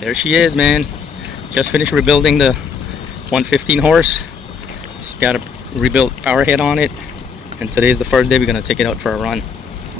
There she is, man. Just finished rebuilding the 115 horse. She's got a rebuilt power head on it. And today's the first day we're gonna take it out for a run.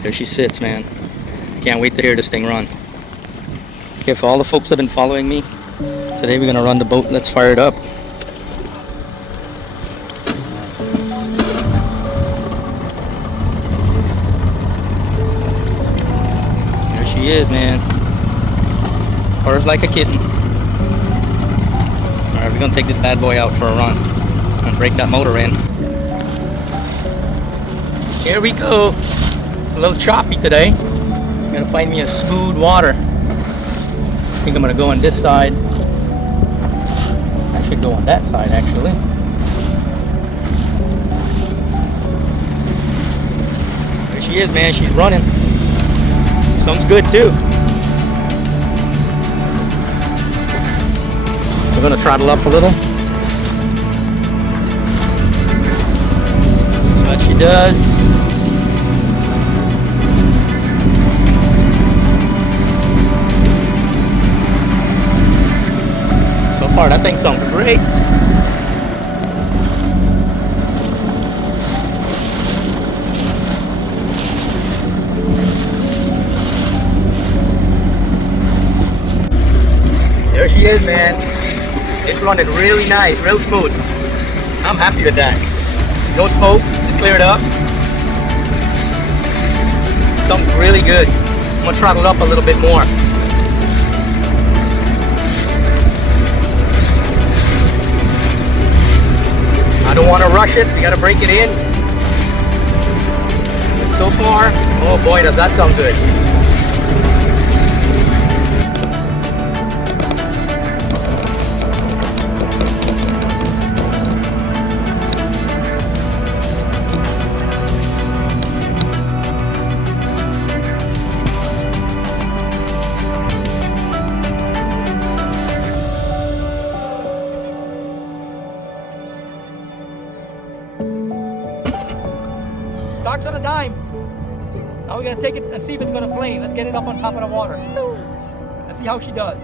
There she sits, man. Can't wait to hear this thing run. Okay, for all the folks that have been following me, today we're gonna run the boat. Let's fire it up. There she is, man. Purrs like a kitten. Alright, we're gonna take this bad boy out for a run and break that motor in. Here we go. It's a little choppy today. I'm gonna find me a smooth water. I think I'm gonna go on this side. I should go on that side actually. There she is, man. She's running. Sounds good too. We're gonna throttle up a little. See what she does. So far, that thing sounds great. There she is, man. It's running really nice, real smooth. I'm happy with that. No smoke, it cleared up. Sounds really good. I'm gonna throttle up a little bit more. I don't want to rush it, we gotta break it in. But so far, oh boy, does that sound good. Starts on a dime. Now we're gonna take it and see if it's gonna plane. Let's get it up on top of the water. Let's see how she does.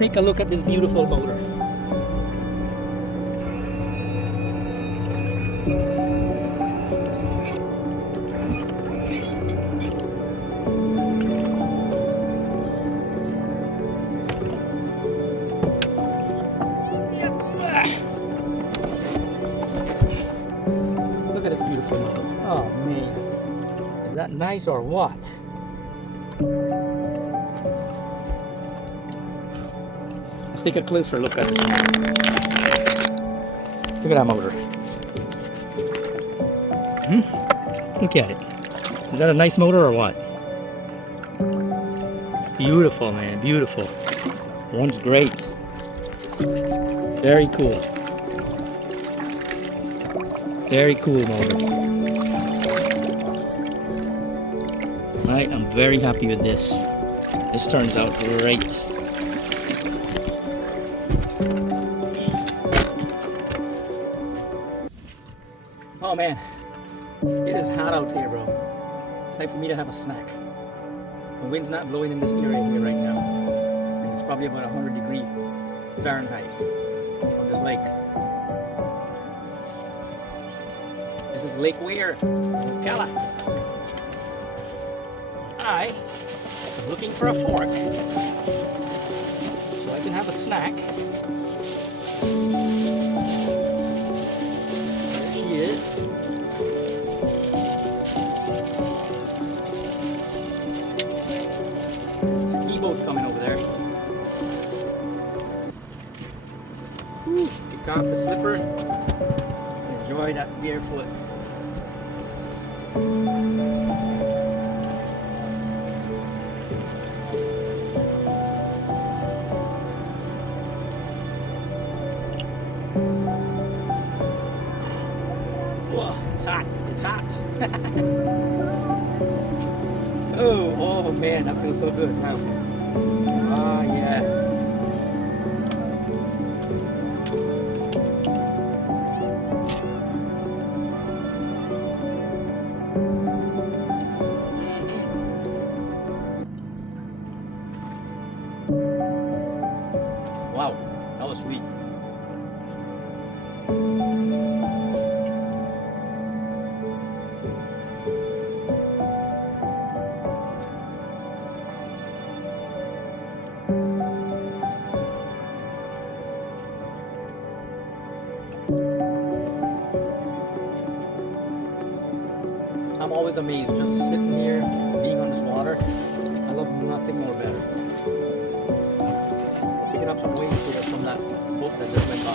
take a look at this beautiful motor. Look at this beautiful motor. Oh man, is that nice or what? Let's take a closer look at this motor. Look at that motor. Look at it. Is that a nice motor or what? It's beautiful, man. Beautiful. Runs great. Very cool. Very cool motor. I am very happy with this. This turns out great. Oh man, it is hot out here, bro. It's time for me to have a snack. The wind's not blowing in this area here right now. And it's probably about 100 degrees Fahrenheit on this lake. This is Lake Weir, Ocala. I am looking for a fork so I can have a snack. There she is. Ski boat coming over there. Whew, kick off the slipper. Enjoy that barefoot. Whoa, it's hot. It's hot. Oh man, that feels so good now. Ah, yeah. Wow, that was sweet. I'm always amazed just sitting here, being on this water. I love nothing more better. Picking up some waves here from that boat that just went by.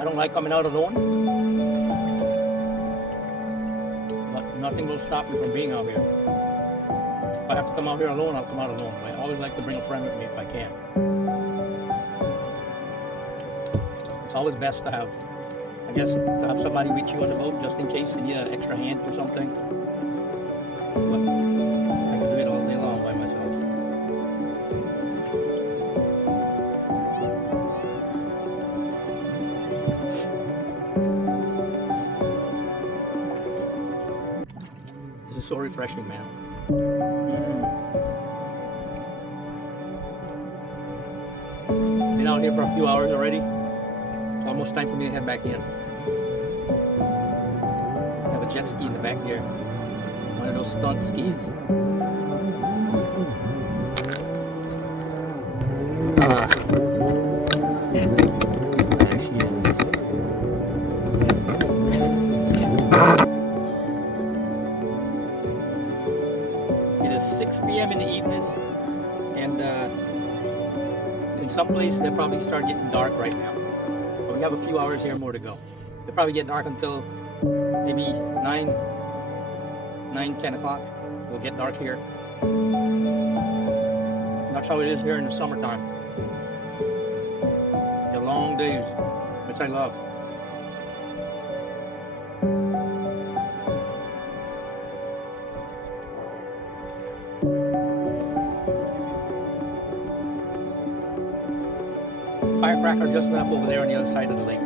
I don't like coming out alone, but nothing will stop me from being out here. If I have to come out here alone, I'll come out alone. I always like to bring a friend with me if I can. It's always best to have, I guess, to have somebody with you on the boat just in case you need an extra hand for something. But I can do it all day long by myself. This is so refreshing, man. Been out here for a few hours already. It's almost time for me to head back in. I have a jet ski in the back here. One of those stunt skis. There she is. It is 6 p.m. in the evening, and in some places they probably start getting dark right now. But we have a few hours here more to go. They'll probably get dark until maybe 9, 10 o'clock. It'll get dark here. And that's how it is here in the summertime. The long days, which I love. Firecracker just went up over there on the other side of the lake.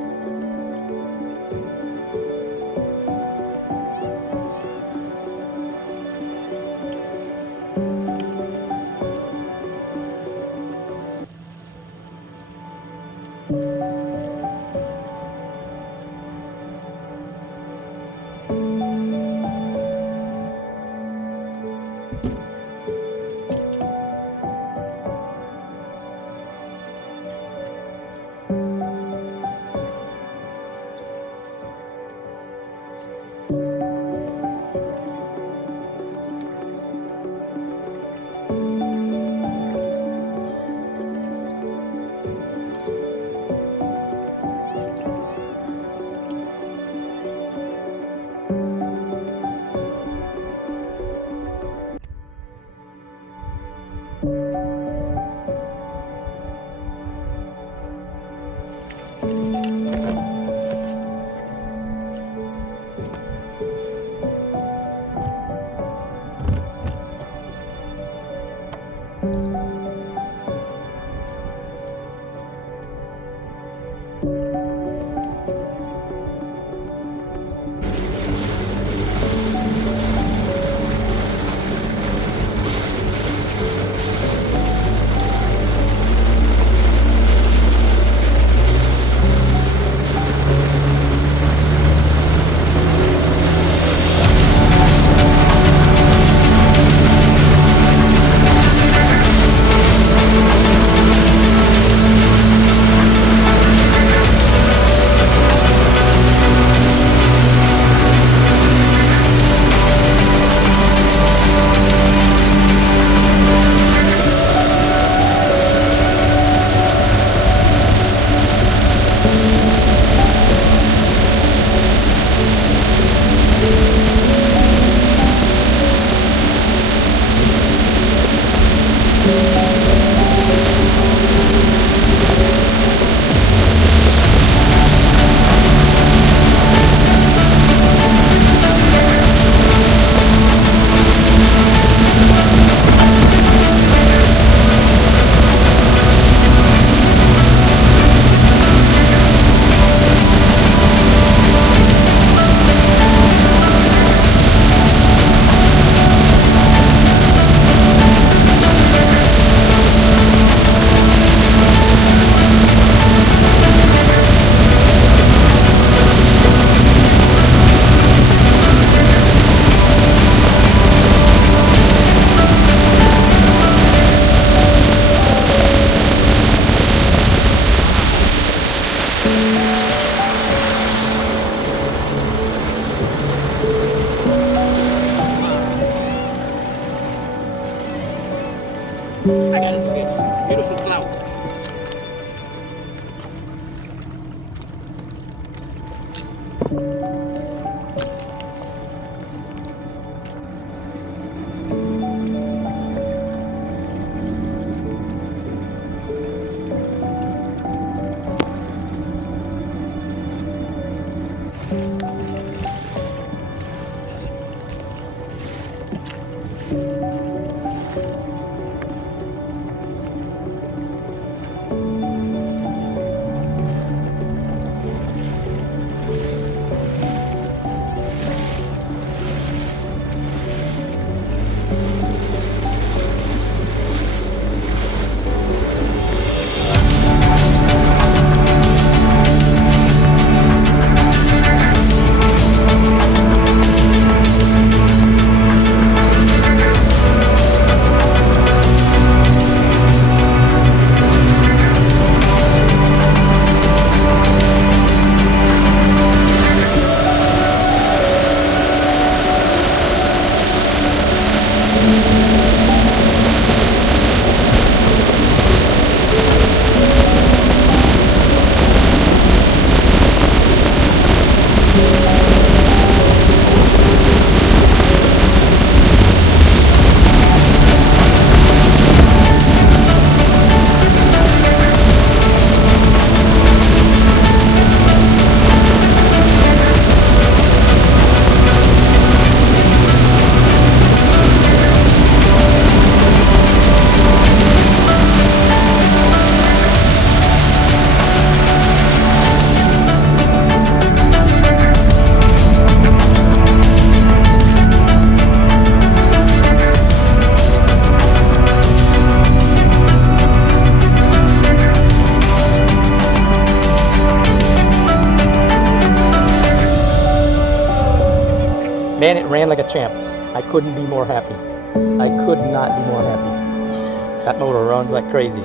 And it ran like a champ. I couldn't be more happy. I could not be more happy. That motor runs like crazy.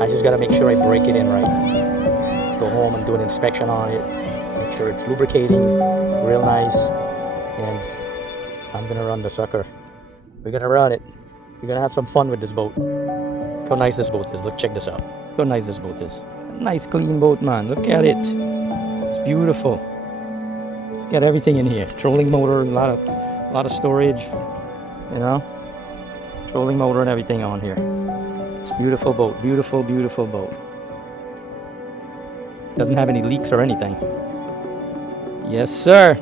I just gotta make sure I break it in right. Go home and do an inspection on it. Make sure it's lubricating real nice. And I'm gonna run the sucker. We're gonna run it. We're gonna have some fun with this boat. Look how nice this boat is. Look, check this out. Look how nice this boat is. A nice clean boat, man. Look at it. It's beautiful. It's got everything in here. Trolling motor, a lot of storage. You know, trolling motor and everything on here. It's a beautiful boat. Beautiful, beautiful boat. Doesn't have any leaks or anything. Yes, sir.